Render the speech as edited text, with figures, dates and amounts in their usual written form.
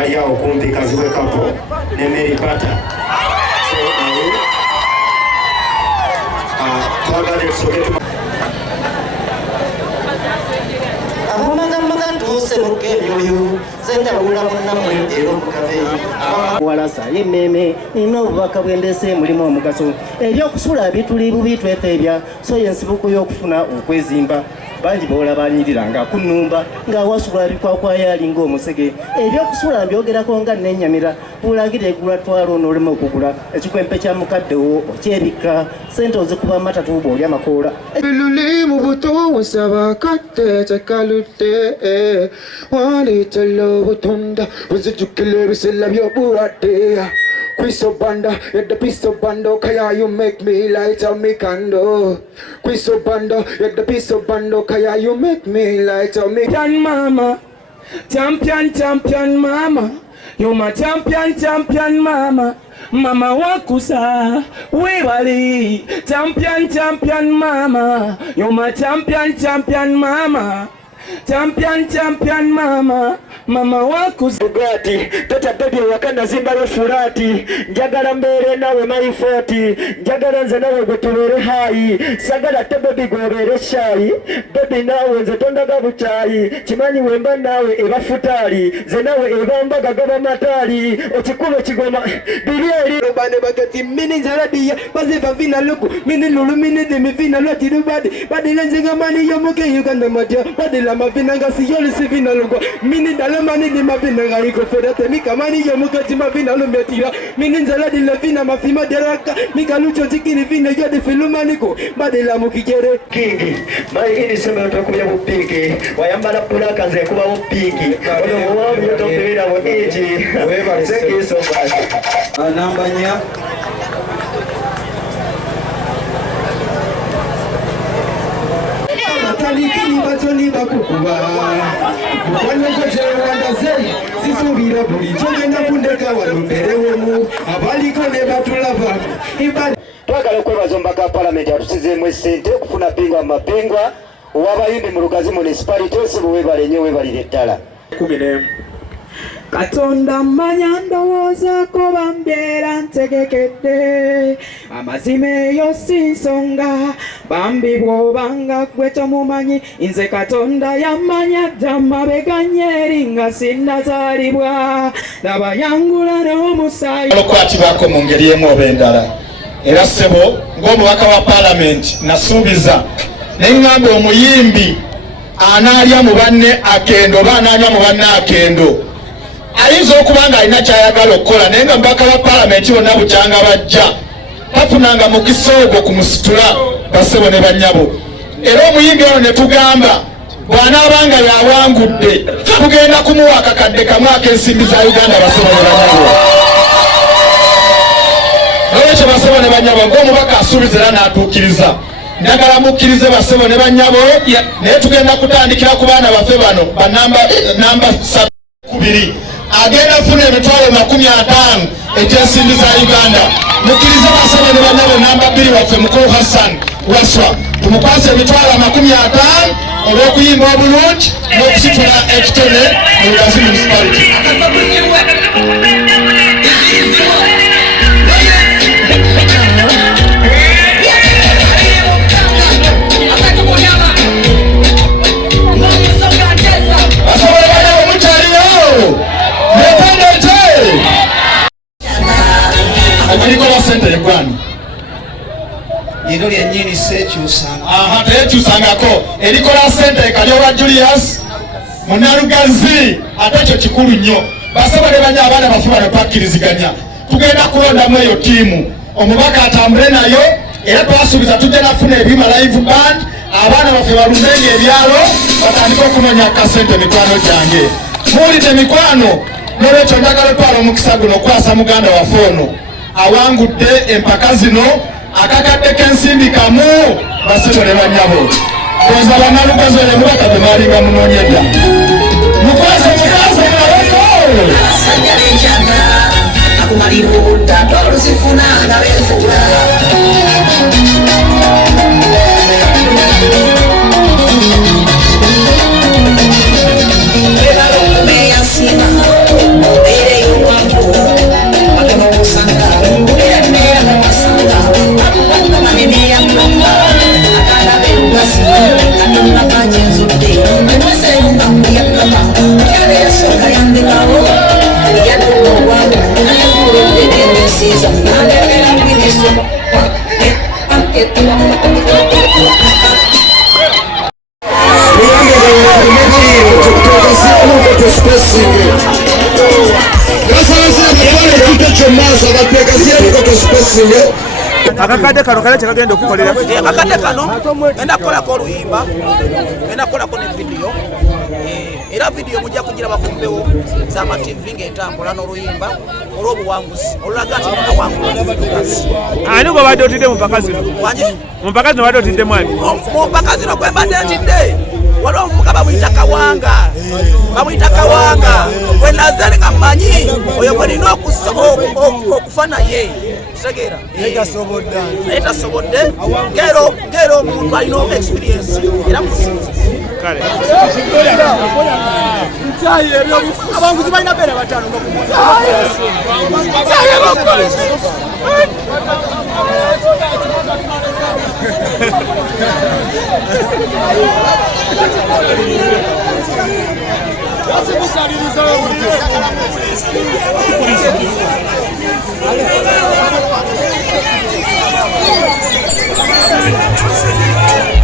bali awo kumpi Kaziwekapo ne Mary Potter. So twagala tusoke walasa yemmeme nina obubaka bwendese mulimu omugaso ebyokusula bituli bubi twefeebya so yensibuko y'okufuna okwezimba bangi boolabanirira nga kunnumba ng'awasula bikwakwaya alinga omusege ebyokusula mbyogerako nga nenyamira bulagira egula twala onoolema okugula ekikwempe kya mukaddewo okyebikka sente ozikuba matatu bw'oli amakoola luli mu buto nsaba katte tekaludde waleetala obutunda buzijjukira ebisella by'obulwadde Quiso bando, you're the piece of bando, kaya you make me light up me candle. Quiso bando, you're the piece of bando, kaya you make me light up me champion mama, champion mama, you're my champion mama. Mama wakusa, webali, champion mama, you're my champion mama. Champion mama, mama waku Bugatti, tota baby wakanda zimbalo furati, njagala mbere nawe maifoti, njagala nze nawe gutubere hayi, sagala te baby gobere shayi, baby nawe nze tondaga buchayi, chimanyi wemba nawe eba futali, ze nawe ebamba gagaba matali, okikube kigoma, birieri robane bagati mini nzaradia, baziva vina luku, mini lulu mini demi vina loti rubadi, badi lenzinga mani yomuke yuganda madia, badi la mavinanga siyoli sivina lugo, mini dalamani di mavinanga iko fedate, mika mani yomuke timavina lumetira, mini nzaradi la vina mafima deraka, mika lucho chikini vina yodi filumaniko, badi la mukijere kingi, mai hini sema utakuja upiki, wayambala pulaka nze kuba upiki, ono wabu yotopira wa iji, thank you so much. Anambanya Talikini batoni bakukuba Wanyokoje wandaze Sisubira buli Joge na kundeka walumbere wemu Abaliko ne batulava twagala okwebaza omubaka wa palamenti atusizeemu essente okufuna pingwa mapingwa owabayimbi mu Lugazi municipality osibu webale nnyo webalire ddala 11 Katonda mmanya ndowoozaako bambeera ntegekedde amazima eyo si nsonga bambi bw'obanga ggwe tomumanyi nze Katonda yammanya dda mabega nnyeri nga sinnazaalibwa laba yangula n'omusaayi okukwatibwako mu ngeri emu oba endala era ssebo ng'omubaka wa paalamenti nasuubiza ne ŋŋamba omuyimbi anaalya mu banne akendo oba anaanywa mu banne akendo ayinza okuba nga alina kyayagala okukola naye nga mubaka wa paalamenti bonna bukyanga bajja tafunanga mukisa ogwo kumusitula bassebo ne bannyabo era omuyimbi ono ne tugamba bw'anaabanga yawangudde tugenda kumuwa akakadde kamu ak'ensimbi za Uganda bassebo ne bannyabo nolwekyo bassebo ne bannyabo ng'omubaka asuubiza era n'atuukiriza njagala mukkirize bassebo ne bannyabo naye tugenda kutandikira ku baana baffe bano banamba 2 agenda funa emitwalo 50 egy'ensimbi za Uganda mukkirize bassebo ne bannyabo namba 2 waffe mukulu Hassan Waswa tumukwase emitwalo 50 olw'okuyimba obulungi n'okusitula ekitone mu Lugazi municipality. Erikola sente y'eggwanga Lino lyennyini seekyusanga teyekyusangako erikola sente Kalyoba Julius Munnalugazi ate ekyo kikulu nnyo bassebo ne banya abaana baffe bano twakkiriziganya tugenda kulondamu eyo ttiimu omubaka atambule nayo era twasuubiza tujja nafuna ebyuma live band abaana baffe balumbenga ebyalo batandike okunoonya kasente mikwano gyange muwulidde mikwano n'olwekyo njagala otwala omukisa guno okwasa muganda waffe ono awangudde empaka zino akakadde k'ensimbi kamu bassebo ne bannyabo oza bannalugazi ne mubaka gye maalinga munoonya edda mukwase mukwase mulabeyo akumalira obutata olusifuna nga befuula era okumeya sima bafune akakadde kano kale kyekagenda okukolera akakadde kano genda kukolako oluyimba genda kukolako ne vidiyo era vidiyo mujja kugiraba ku mbewo z'amativi ng'etambula n'oluyimba olw'obuwanguzi olulaga nti nawangulazi ani gwobadde otidde mu mpaka zino mu mpaka zino obadde otidde mwani mu mpaka zino gwe mbadde ntidde waliwo omuvuka bamuyita Kawanga gwe nazaale nga mmanyi oyo gwe nina okufa naye kitegeera naye tasobodde ng'era omuntu alina experience era musinzi kale abanguzi balina beera bataano Thank you.